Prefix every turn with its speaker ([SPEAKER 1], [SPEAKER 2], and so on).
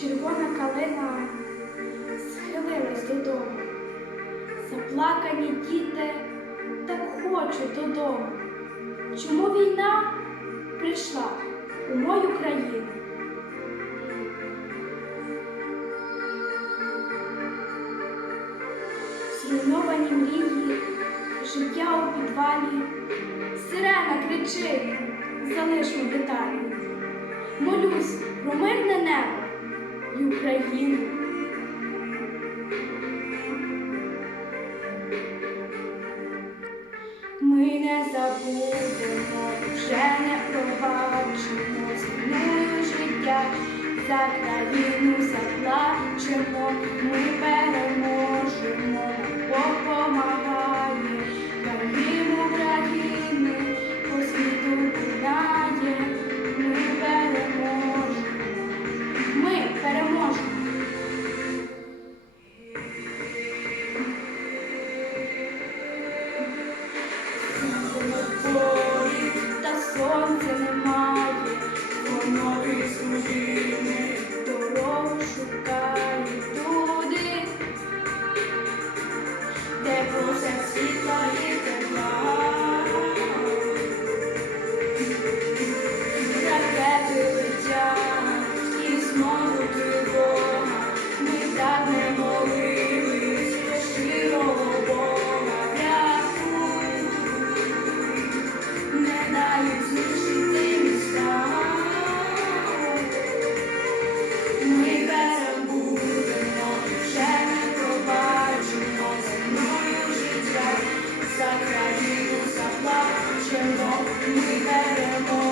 [SPEAKER 1] червона калина схилилась додому. Заплакані діти так хочуть додому. Чому війна прийшла у мою країну? Зруйновані мрії, життя у підвалі, сирена кричить, залишмо деталі. Молюсь про мирне небо і Україну. Ми не забудемо, вже не пробачимо ціною життя, за країну заплачемо, ми переможемо, сонця немає, воно висушене, дорогу шукає туди, де просять світла і тепла. Життя,